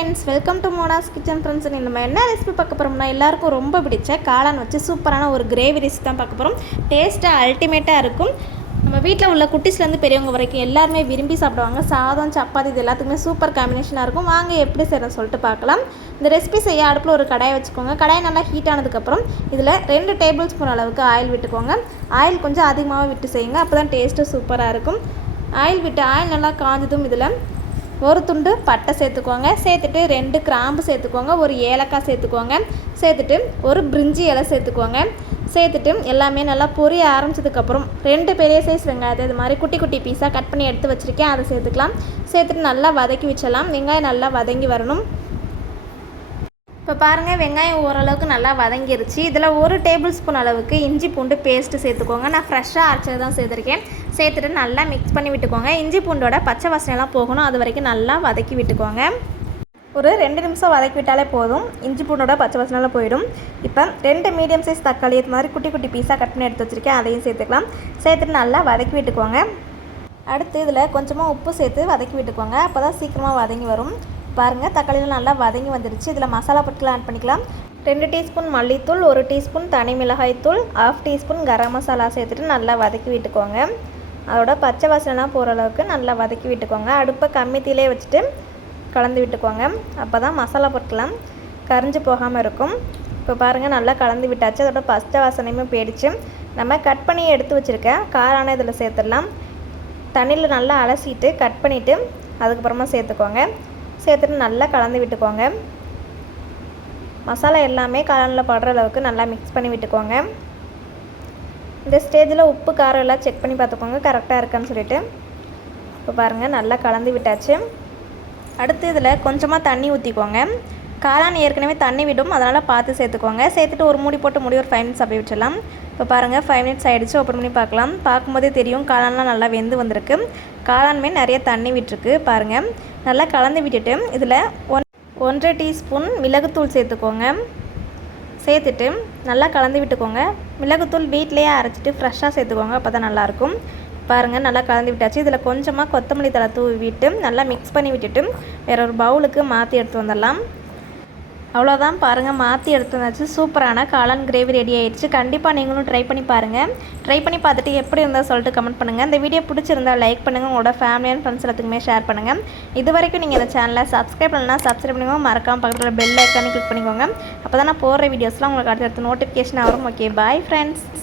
Friends welcome to Mona's kitchen friends நம்ம என்ன recipe பார்க்க போகிறோம்னா எல்லாருக்கும் ரொம்ப பிடிச்ச காளான் வச்சு சூப்பரான ஒரு கிரேவி ரெசிபி தான் பார்க்க போகிறோம் டேஸ்ட்டாக அல்டிமேட்டாக இருக்கும். நம்ம வீட்டில் உள்ள குட்டிஸ்லேருந்து பெரியவங்க வரைக்கும் எல்லாருமே விரும்பி சாப்பிடுவாங்க. சாதம் சப்பாத்தி இது எல்லாத்துக்குமே சூப்பர் காம்பினேஷனாக இருக்கும். வாங்க எப்படி செய்யணும் சொல்லிட்டு பார்க்கலாம். இந்த ரெசிபி செய்ய அடுப்பில் ஒரு கடாயை வச்சுக்கோங்க. கடாய் நல்லா ஹீட் ஆனதுக்கப்புறம் இதில் ரெண்டு டேபிள் ஸ்பூன் அளவுக்கு ஆயில் விட்டுக்கோங்க. ஆயில் கொஞ்சம் அதிகமாக விட்டு செய்யுங்க. அப்போ தான் டேஸ்ட்டு சூப்பராக இருக்கும். ஆயில் விட்டு ஆயில் நல்லா காஞ்சதும் இதில் ஒரு துண்டு பட்டை சேர்த்துக்கோங்க. சேர்த்துட்டு ரெண்டு கிராம்பு சேர்த்துக்கோங்க. ஒரு ஏலக்காய் சேர்த்துக்கோங்க. சேர்த்துட்டு ஒரு பிரிஞ்சி இலை சேர்த்துக்கோங்க. சேர்த்துட்டு எல்லாமே நல்லா பொரிய ஆரம்பிச்சதுக்கப்புறம் ரெண்டு பெரிய சைஸ் வெங்காயத்தை இது மாதிரி குட்டி குட்டி பீஸாக கட் பண்ணி எடுத்து வச்சுருக்கேன். அதை சேர்த்துக்கலாம். சேர்த்துட்டு நல்லா வதக்கி வச்சிடலாம். வெங்காயம் நல்லா வதங்கி வரணும். இப்போ பாருங்கள் வெங்காயம் ஓரளவுக்கு நல்லா வதங்கிருச்சு. இதில் ஒரு டேபிள் ஸ்பூன் அளவுக்கு இஞ்சி பூண்டு பேஸ்ட்டு சேர்த்துக்கோங்க. நான் ஃப்ரெஷ்ஷாக அரைச்சது தான் சேர்த்துருக்கேன். சேர்த்துட்டு நல்லா மிக்ஸ் பண்ணி விட்டுக்கோங்க. இஞ்சி பூண்டோட பச்சை வாசனைலாம் போகணும். அது வரைக்கும் நல்லா வதக்கி விட்டுக்கோங்க. ஒரு ரெண்டு நிமிஷம் வதக்கி விட்டாலே போதும். இஞ்சி பூண்டோட பச்சை வாசனைலாம் போயிடும். இப்போ ரெண்டு மீடியம் சைஸ் தக்காளி இது மாதிரி குட்டி குட்டி பீஸாக கட் பண்ணி எடுத்து வச்சுருக்கேன். அதையும் சேர்த்துக்கலாம். சேர்த்துட்டு நல்லா வதக்கி விட்டுக்கோங்க. அடுத்து இதில் கொஞ்சமாக உப்பு சேர்த்து வதக்கி விட்டுக்கோங்க. அப்போ தான் சீக்கிரமாக வதங்கி வரும். பாருங்கள் தக்காளியில் நல்லா வதங்கி வந்துடுச்சு இதில் மசாலா பொருட்கள் ஆட் பண்ணிக்கலாம். ரெண்டு டீஸ்பூன் மல்லித்தூள் ஒரு டீஸ்பூன் தனி மிளகாய் தூள் ஆஃப் டீஸ்பூன் கரம் மசாலா சேர்த்துட்டு நல்லா வதக்கி விட்டுக்கோங்க. அதோட பச்சை வாசனைலாம் போகிற அளவுக்கு நல்லா வதக்கி விட்டுக்கோங்க. அடுப்பை கம்மி தீலே வச்சுட்டு கலந்து விட்டுக்கோங்க. அப்போ தான் மசாலா பொருட்கள்லாம் கரிஞ்சு போகாமல் இருக்கும். இப்போ பாருங்கள் நல்லா கலந்து விட்டாச்சு. அதோட பச்சை வாசனையுமே போயிடுச்சு. நம்ம கட் பண்ணி எடுத்து வச்சுருக்கேன் காரான இதில் சேர்த்துடலாம். தண்ணியில் நல்லா அலசிட்டு கட் பண்ணிவிட்டு அதுக்கப்புறமா சேர்த்துக்கோங்க. சேர்த்துட்டு நல்லா கலந்து விட்டுக்கோங்க. மசாலா எல்லாமே காளானில் படுற அளவுக்கு நல்லா மிக்ஸ் பண்ணி விட்டுக்கோங்க. இந்த ஸ்டேஜில் உப்பு காரம் எல்லாம் செக் பண்ணி பார்த்துக்கோங்க கரெக்டாக இருக்கான்னு சொல்லிட்டு. இப்போ பாருங்கள் நல்லா கலந்து விட்டாச்சு. அடுத்து இதில் கொஞ்சமாக தண்ணி ஊற்றிக்கோங்க காளான் ஏற்கனவே தண்ணி விடும் அதனால் பார்த்து சேர்த்துக்கோங்க. சேர்த்துட்டு ஒரு மூடி போட்டு மூடி ஒரு ஃபைவ் மினிட்ஸ் அப்படியே விட்டுடலாம். இப்போ பாருங்கள் ஃபைவ் மினிட்ஸ் ஆகிடுச்சு ஓப்பன் பண்ணி பார்க்கலாம். பார்க்கும்போதே தெரியும் காளான்லாம் நல்லா வெந்து வந்திருக்கு. காளான்மே நிறைய தண்ணி விட்டுருக்கு பாருங்கள் நல்லா கலந்து விட்டுட்டு இதில் ஒன் ஒன்றரை டீஸ்பூன் மிளகுத்தூள் சேர்த்துக்கோங்க. சேர்த்துட்டு நல்லா கலந்து விட்டுக்கோங்க. மிளகுத்தூள் வீட்டிலையே அரைச்சிட்டு ஃப்ரெஷ்ஷாக சேர்த்துக்கோங்க அப்போ தான் நல்லாயிருக்கும். பாருங்கள் நல்லா கலந்து விட்டாச்சு. இதில் கொஞ்சமாக கொத்தமல்லி தலை தூவி விட்டு நல்லா மிக்ஸ் பண்ணி விட்டுட்டு வேற ஒரு பவுலுக்கு மாற்றி எடுத்து வந்துடலாம். அவ்வளோதான் பாருங்கள் மாற்றி எடுத்துருந்தாச்சு சூப்பரான காளான் கிரேவி ரெடி ஆயிடுச்சு. கண்டிப்பாக நீங்களும் ட்ரை பண்ணி பாருங்கள் ட்ரை பண்ணி பார்த்துட்டு எப்படி இருந்தால் சொல்லிட்டு கமெண்ட் பண்ணுங்கள் இந்த வீடியோ பிடிச்சிருந்தா லைக் பண்ணுங்கள் உங்களோட ஃபேமிலி அண்ட் ஃப்ரெண்ட்ஸ் எல்லாத்துக்குமே ஷேர் பண்ணுங்கள் இது வரைக்கும் நீங்கள் இந்த சேனலை சப்ஸ்கிரைப் பண்ணலாம் சப்ஸ்கிரைப் பண்ணிக்கோங்க. மறக்காமல் பக்கத்தில் பெல் ஐக்கானே கிளிக் பண்ணிக்கோங்க. அப்போ தான் நான் போடுற வீடியோஸ்லாம் உங்களுக்கு அடுத்தடுத்து நோட்டிஃபிகேஷன் வரும். Okay bye friends